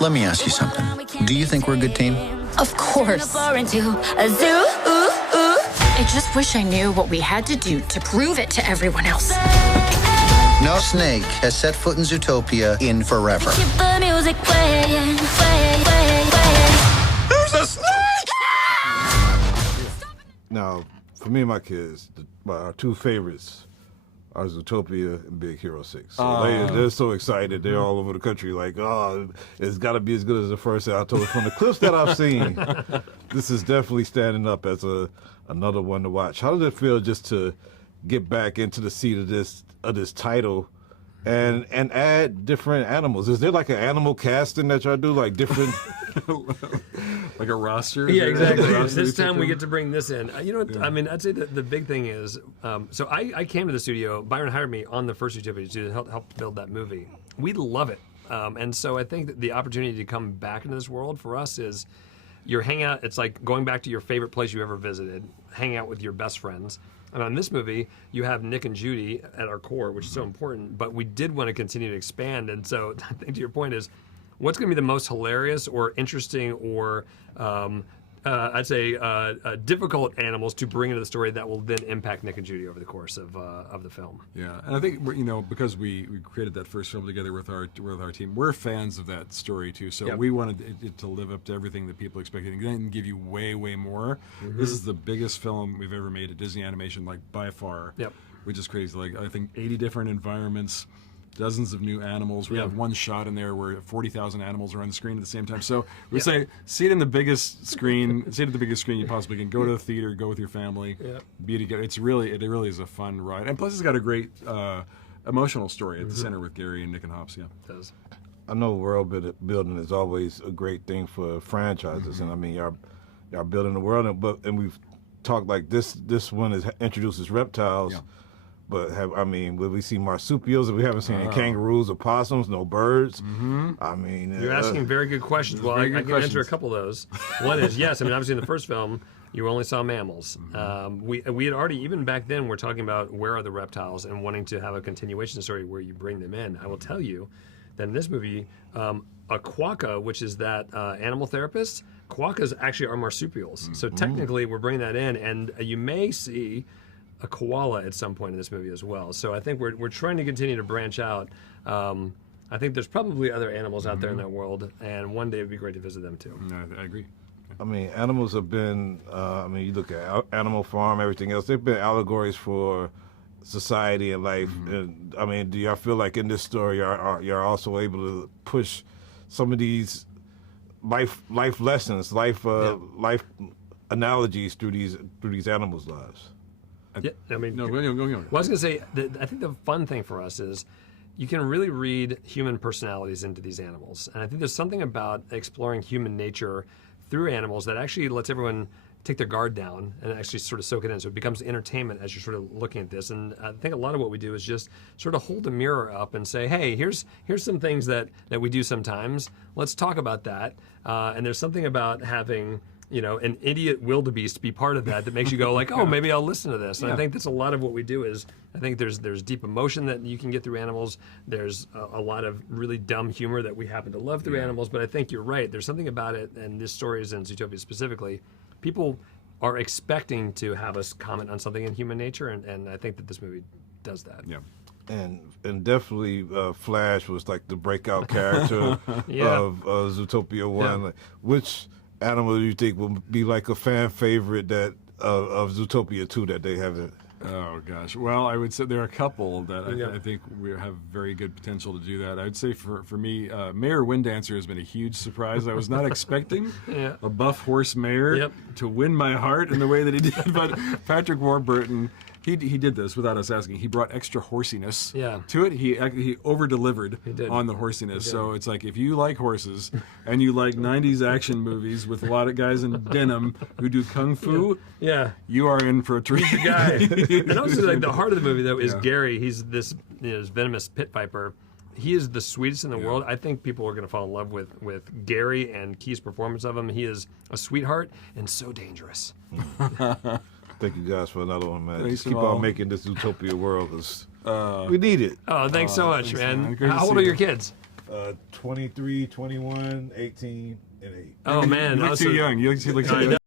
Let me ask you something. Do you think we're a good team? Of course. I just wish I knew what we had to do to prove it to everyone else. No snake has set foot in Zootopia in forever. There's a snake! Now, for me and my kids, our two favorites are Zootopia and Big Hero 6. So they're so excited. They're all over the country like, oh, it's got to be as good as the first. I told them from the clips that I've seen, this is definitely standing up as another one to watch. How does it feel just to get back into the seat of this title and add different animals? Is there like an animal casting that y'all do, like different... like a roster? Yeah, exactly. This time we get to bring this in. You know what, I mean, I'd say that the big thing is, so I came to the studio, Byron hired me on the first Zootopia to help build that movie. We love it. And so I think that the opportunity to come back into this world for us is you're hanging out, it's like going back to your favorite place you ever visited, hanging out with your best friends. And on this movie, you have Nick and Judy at our core, which is so important, but we did want to continue to expand. And so I think to your point is, what's going to be the most hilarious or interesting or I'd say difficult animals to bring into the story that will then impact Nick and Judy over the course of the film? Yeah, and I think because we created that first film together with our team, we're fans of that story too. So we wanted it to live up to everything that people expected and then give you way more. This is the biggest film we've ever made at Disney Animation, like by far. Yep. Which is crazy. Like I think 80 different environments. Dozens of new animals. We have one shot in there where 40,000 animals are on the screen at the same time. So we say, see it in the biggest screen. See it at the biggest screen you possibly can. Go to the theater. Go with your family. Be together. It really is a fun ride. And plus, it's got a great emotional story at the center with Gary and Nick and Hops. Yeah, it does. I know world building is always a great thing for franchises, and I mean, y'all building the world, and we've talked like this one introduces reptiles. Yeah. But will we see marsupials? We haven't seen any kangaroos or possums, no birds. I mean, you're asking very good questions. Well, I can answer a couple of those. One is yes. I mean, obviously in the first film, you only saw mammals. We had already, even back then, we're talking about where are the reptiles and wanting to have a continuation story where you bring them in. I will tell you that in this movie, a quokka, which is that animal therapist, quokkas actually are marsupials. So technically, we're bringing that in, and you may see a koala at some point in this movie as well. So I think we're trying to continue to branch out. I think there's probably other animals out there in that world, and one day it'd be great to visit them too. No, I agree. I mean, animals have been, you look at Animal Farm, everything else, they've been allegories for society and life. And, I mean, do y'all feel like in this story you're also able to push some of these life lessons, life analogies through these animals' lives? Yeah, I mean, go. Well, I was going to say, I think the fun thing for us is you can really read human personalities into these animals. And I think there's something about exploring human nature through animals that actually lets everyone take their guard down and actually sort of soak it in. So it becomes entertainment as you're sort of looking at this. And I think a lot of what we do is just sort of hold a mirror up and say, hey, here's some things that we do sometimes. Let's talk about that. And there's something about having an idiot wildebeest be part of that makes you go like, oh, maybe I'll listen to this. And I think that's a lot of what we do is, I think there's deep emotion that you can get through animals. There's a lot of really dumb humor that we happen to love through animals. But I think you're right. There's something about it, and this story is in Zootopia specifically. People are expecting to have us comment on something in human nature, and I think that this movie does that. Yeah. And definitely Flash was like the breakout character of Zootopia 1. Yeah. Like, which animal do you think will be like a fan favorite that of Zootopia 2 that they haven't? Oh gosh, well I would say there are a couple that I think we have very good potential to do that. I would say for me, Mayor Winddancer has been a huge surprise. I was not expecting a buff horse mayor to win my heart in the way that he did, but Patrick Warburton, he did this without us asking. He brought extra horsiness to it. He over-delivered on the horsiness. So it's like if you like horses and you like 90s action movies with a lot of guys in denim who do kung fu, you are in for a treat. He's the guy. And also, like, the heart of the movie, though, is Gary. He's this venomous pit viper. He is the sweetest in the world. I think people are going to fall in love with Gary and Keith's performance of him. He is a sweetheart and so dangerous. Thank you guys for another one, man. Just keep on making this Zootopia world, because we need it. Oh, thanks so much, man. How old are your kids? 23, 21, 18, and 8. Oh man, You look too young. You look too young.